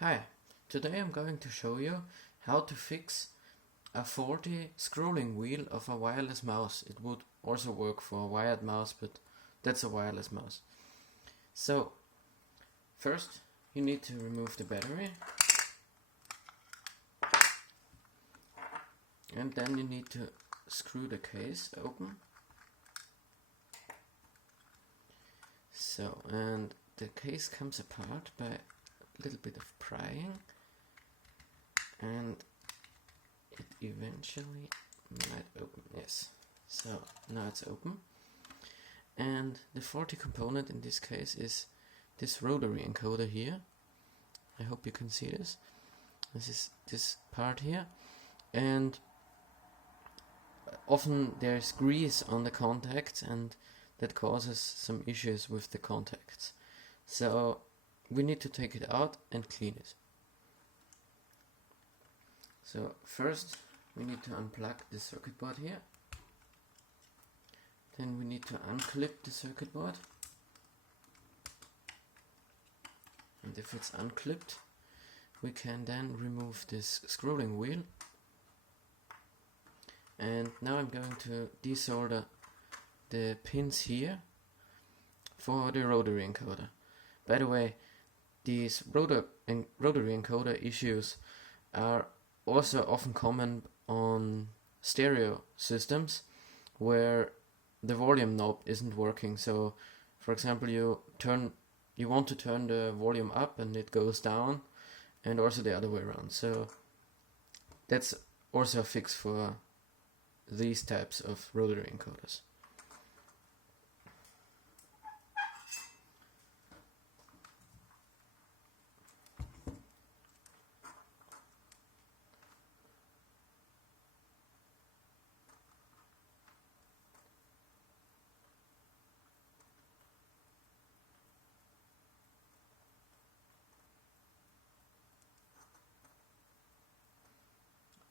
Hi, today I'm going to show you how to fix a faulty scrolling wheel of a wireless mouse. It would also work for a wired mouse, but that's a wireless mouse. So, first you need to remove the battery, and then you need to screw the case open. So, and the case comes apart by a little bit of prying, and it eventually might open. Yes, so now it's open, and the faulty component in this case is this rotary encoder here. I hope you can see this. This is this part here, and often there's grease on the contacts, and that causes some issues with the contacts. So we need to take it out and clean it. So first we need to unplug the circuit board here. Then we need to unclip the circuit board. And if it's unclipped, we can then remove this scrolling wheel. And now I'm going to desolder the pins here for the rotary encoder. By the way, these rotary encoder issues are also often common on stereo systems where the volume knob isn't working. So for example, you want to turn the volume up and it goes down, and also the other way around. So that's also a fix for these types of rotary encoders.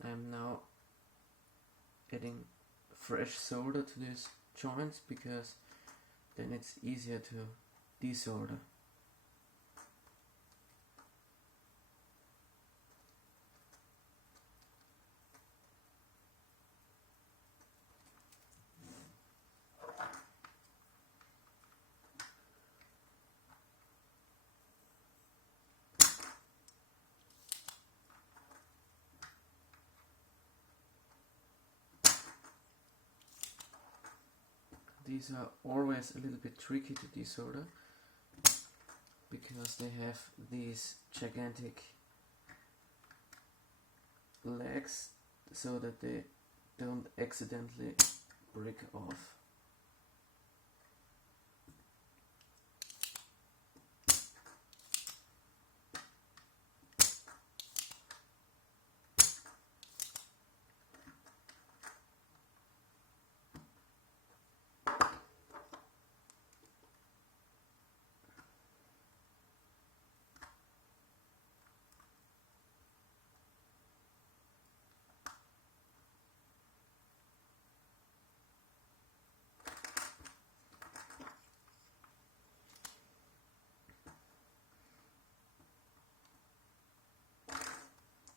I'm now adding fresh solder to these joints because then it's easier to desolder. These are always a little bit tricky to desolder because they have these gigantic legs so that they don't accidentally break off.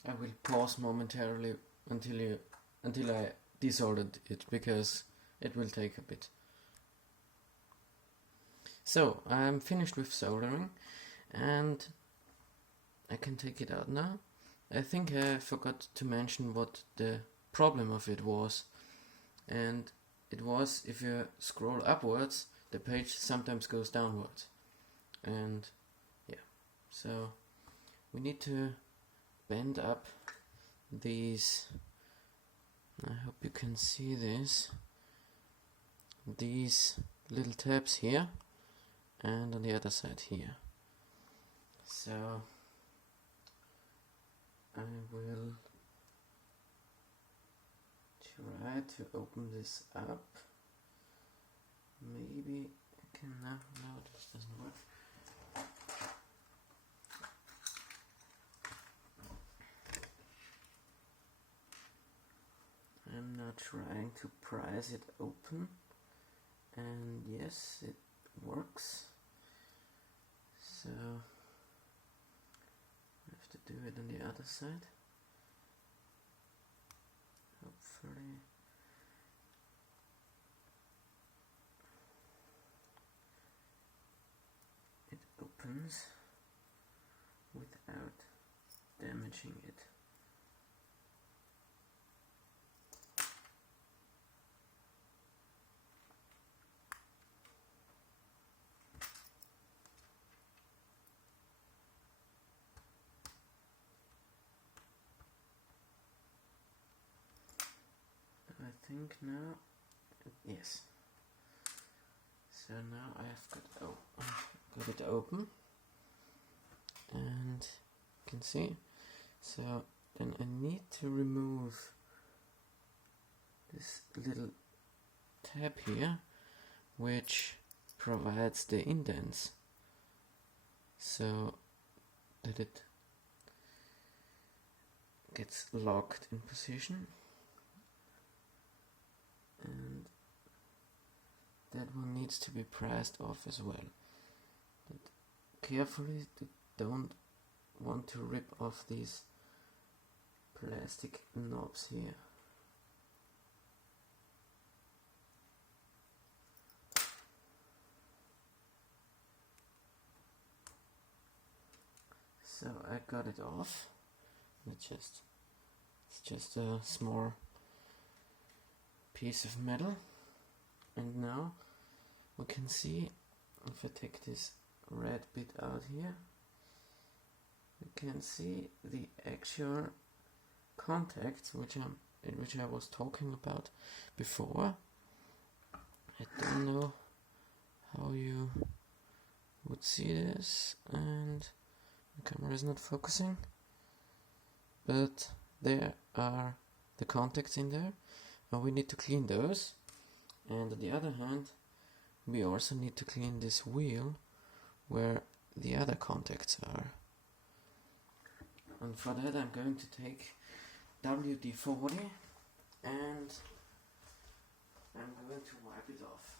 I will pause momentarily until I desoldered it, because it will take a bit. So I'm finished with soldering and I can take it out now. I think I forgot to mention what the problem of it was, and it was if you scroll upwards, the page sometimes goes downwards. And yeah, so we need to bend up these, I hope you can see this, these little tabs here, and on the other side here. So I will try to open this up. Maybe I can now. No, this doesn't work. I'm now trying to prise it open, and yes, it works. So I have it on the other side. Hopefully it opens without damaging it. I think now, yes. So now I've got it open, and you can see. So then I need to remove this little tab here, which provides the indents, so that it gets locked in position. And that one needs to be pressed off as well. But carefully, don't want to rip off these plastic knobs here. So I got it off. It's just a small piece of metal, and now we can see, if I take this red bit out here, we can see the actual contacts which I was talking about before. I don't know how you would see this, and the camera is not focusing, but there are the contacts in there. Now we need to clean those, and on the other hand we also need to clean this wheel where the other contacts are. And for that I'm going to take WD-40 and I'm going to wipe it off.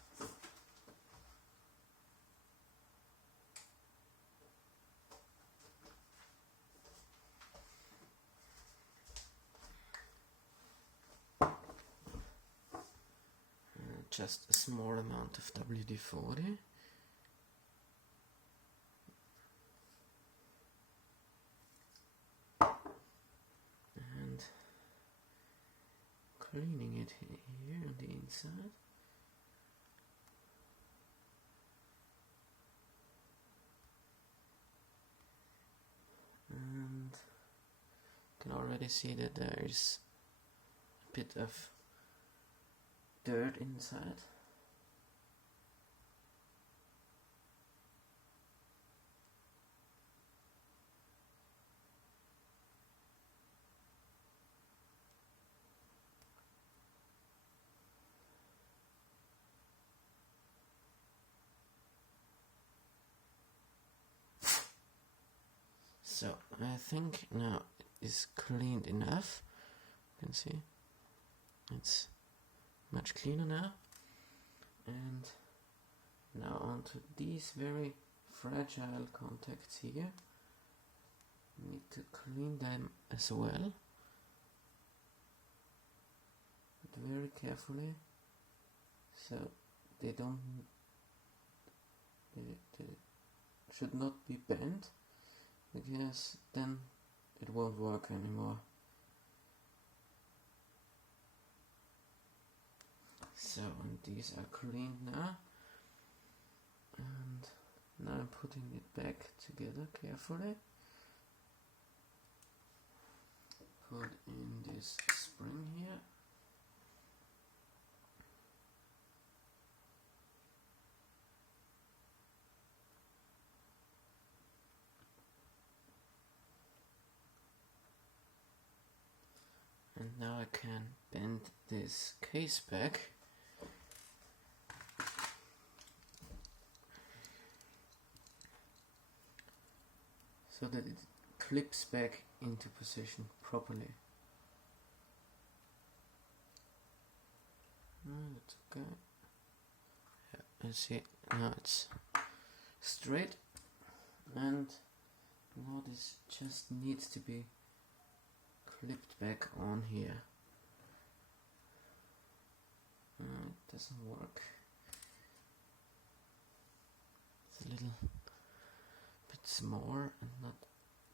Just a small amount of WD-40. And cleaning it here on the inside. And you can already see that there is a bit of dirt inside. So I think now it is cleaned enough. You can see it's much cleaner now. And now onto these very fragile contacts here. Need to clean them as well, but very carefully, so they should not be bent, because then it won't work anymore. So, and these are cleaned now, and now I'm putting it back together carefully. Put in this spring here. And now I can bend this case back. So that it clips back into position properly. That's okay. Yeah, I see now it's straight, and now this just needs to be clipped back on here. It doesn't work. It's a little bit small and not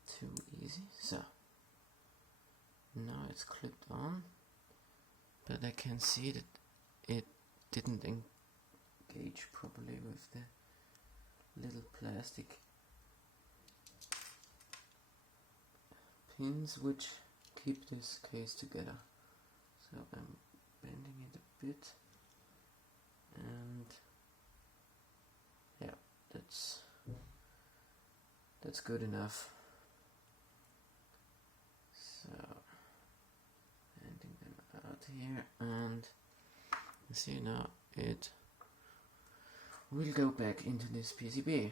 too easy. So now it's clipped on, but I can see that it didn't engage properly with the little plastic pins which keep this case together. So I'm bending it a bit, and yeah, that's good enough. So bending them out here, and you see now it will go back into this PCB.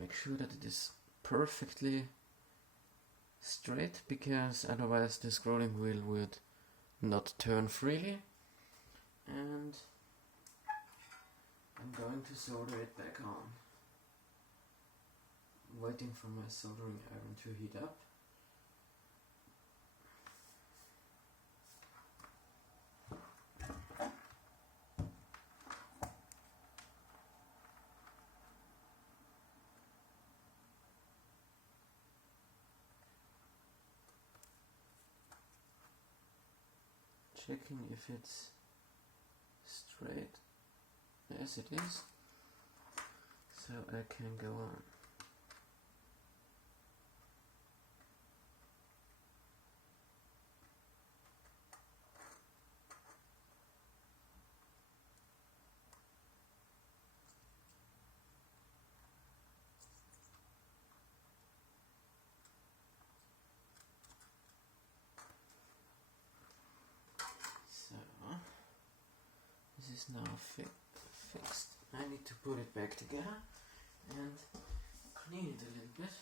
Make sure that it is perfectly straight, because otherwise the scrolling wheel would not turn freely. And I'm going to solder it back on. I'm waiting for my soldering iron to heat up. Checking if it's straight. Yes, it is. So I can go on. This is now fixed. I need to put it back together and clean it a little bit.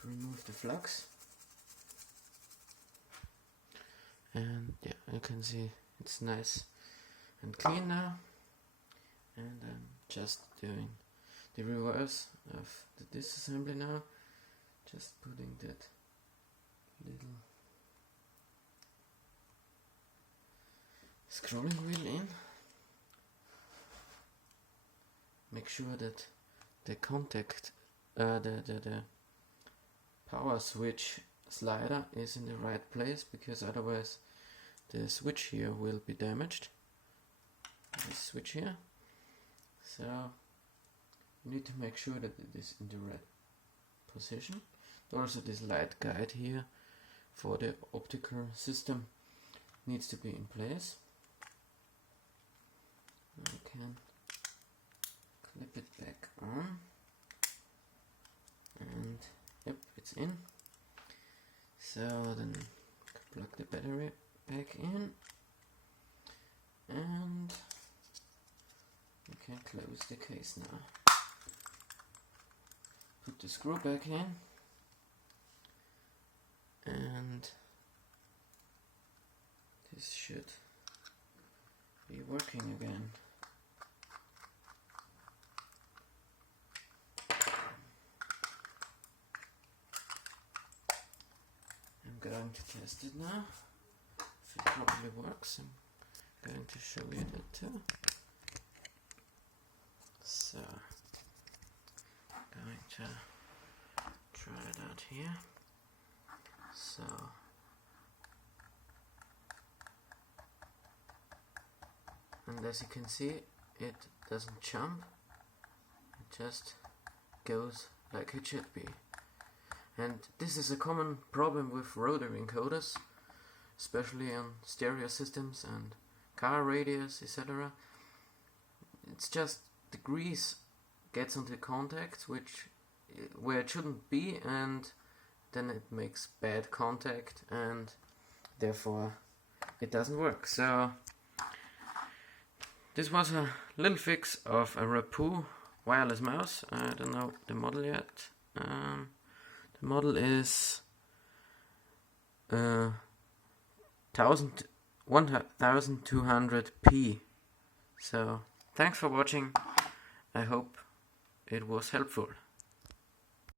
To remove the flux. And yeah, you can see it's nice and clean now. And I'm just doing the reverse of the disassembly now. Just putting that little scrolling wheel in. Make sure that the contact, the power switch slider is in the right place, because otherwise the switch here will be damaged. This switch here. So you need to make sure that it is in the right position. Also, this light guide here for the optical system needs to be in place. I can clip it back on, and yep, it's in. So then plug the battery back in, and you can close the case now. Put the screw back in, and this should be working again. I'm going to test it now. If it properly works, I'm going to show you that too. So, going to try it out here. So, and as you can see, it doesn't jump, it just goes like it should be. And this is a common problem with rotary encoders, especially on stereo systems and car radios, etc. It's just the grease gets onto contacts where it shouldn't be, and then it makes bad contact, and therefore it doesn't work. So this was a little fix of a Rapoo wireless mouse. I don't know the model yet. The model is 1200p. So thanks for watching. I hope it was helpful.